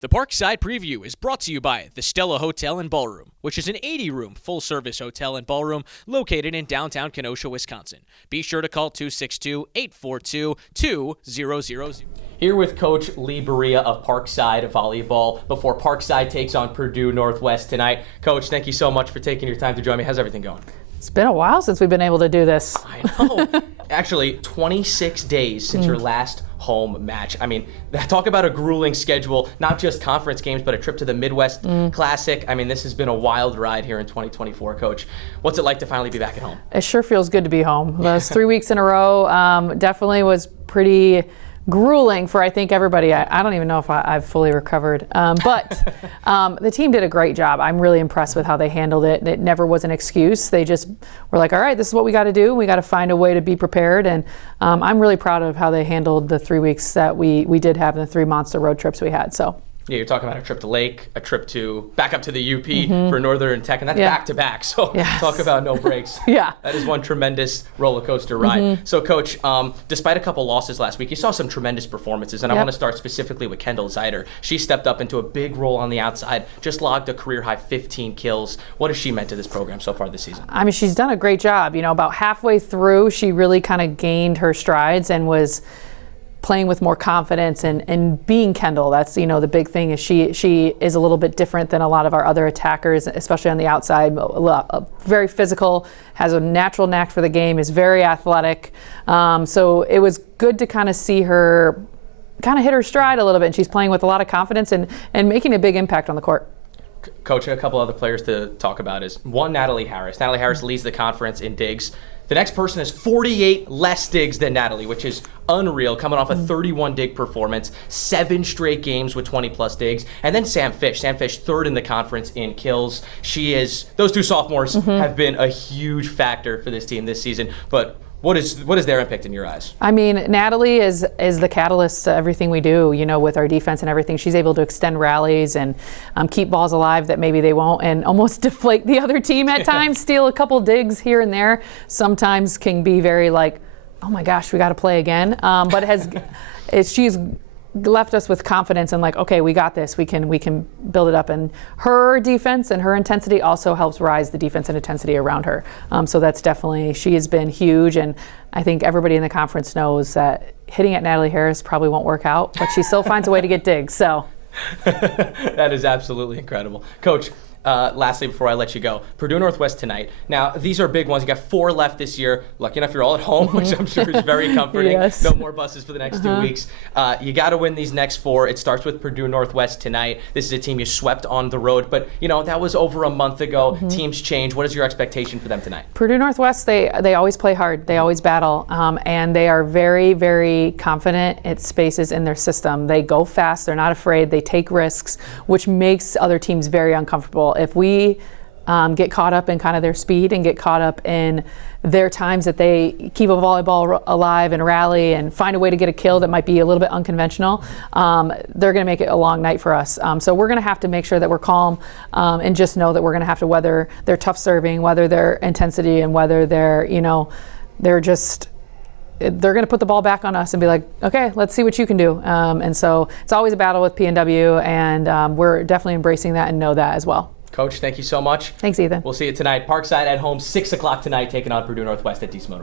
The Parkside Preview is brought to you by the Stella Hotel and Ballroom, which is an 80-room full-service hotel and ballroom located in downtown Kenosha, Wisconsin. Be sure to call 262-842-2000. Here with Coach Leigh Barea of Parkside Volleyball before Parkside takes on Purdue Northwest tonight. Coach, thank you so much for taking your time to join me. How's everything going? It's been a while since we've been able to do this. I know. Actually, 26 days since your last home match. I mean, talk about a grueling schedule, not just conference games, but a trip to the Midwest Classic. I mean, this has been a wild ride here in 2024, Coach. What's it like to finally be back at home? It sure feels good to be home. Those 3 weeks in a row definitely was pretty grueling for, I think, everybody. I don't even know if I've fully recovered. But the team did a great job. I'm really impressed with how they handled it. It never was an excuse. They just were like, all right, this is what we got to do. We got to find a way to be prepared. And I'm really proud of how they handled the 3 weeks that we did have and the 3 monster road trips we had. So. Yeah, you're talking about a trip to Lake, a trip to back up to the UP for Northern Tech, and that's back to back. So talk about no breaks. That is one tremendous roller coaster ride. So, Coach, despite a couple losses last week, you saw some tremendous performances, and I want to start specifically with Kendall Zeider. She stepped up into a big role on the outside, just logged a career high 15 kills. What has she meant to this program so far this season? I mean, she's done a great job. You know, about halfway through, she really kind of gained her strides and was playing with more confidence and being Kendall. That's, you know, the big thing is she is a little bit different than a lot of our other attackers, especially on the outside. Very physical, has a natural knack for the game, is very athletic. So it was good to kind of see her kind of hit her stride a little bit. And she's playing with a lot of confidence and making a big impact on the court. Coach, a couple other players to talk about is one, Natalie Harris. Natalie Harris leads the conference in digs. The next person has 48 less digs than Natalie, which is unreal, coming off a 31 dig performance, 7 straight games with 20 plus digs. And then Sam Fish, third in the conference in kills. Those two sophomores have been a huge factor for this team this season. But what is their impact in your eyes? I mean, Natalie is the catalyst to everything we do, you know, with our defense and everything. She's able to extend rallies and keep balls alive that maybe they won't, and almost deflate the other team at times, steal a couple digs here and there. Sometimes can be very like, oh my gosh, we got to play again. But she's left us with confidence and like, okay, we got this. We can build it up. And her defense and her intensity also helps rise the defense and intensity around her. So that's definitely, she has been huge. And I think everybody in the conference knows that hitting at Natalie Harris probably won't work out, but she still finds a way to get digs. So that is absolutely incredible. Coach, lastly, before I let you go, Purdue Northwest tonight. Now, these are big ones. You got 4 left this year. Lucky enough, you're all at home, which I'm sure is very comforting. No more buses for the next 2 weeks. You got to win these next 4. It starts with Purdue Northwest tonight. This is a team you swept on the road, but you know that was over a month ago. Teams change. What is your expectation for them tonight? Purdue Northwest, they always play hard. They always battle, and they are very, very confident at spaces in their system. They go fast. They're not afraid. They take risks, which makes other teams very uncomfortable. If we get caught up in kind of their speed and get caught up in their times that they keep a volleyball alive and rally and find a way to get a kill that might be a little bit unconventional, they're going to make it a long night for us. So we're going to have to make sure that we're calm and just know that we're going to have to weather their tough serving, weather their intensity, and whether they're going to put the ball back on us and be like, okay, let's see what you can do. And so it's always a battle with PNW, and we're definitely embracing that and know that as well. Coach, thank you so much. Thanks, Ethan. We'll see you tonight. Parkside at home, 6 o'clock tonight, taking on Purdue Northwest at Dees Motor.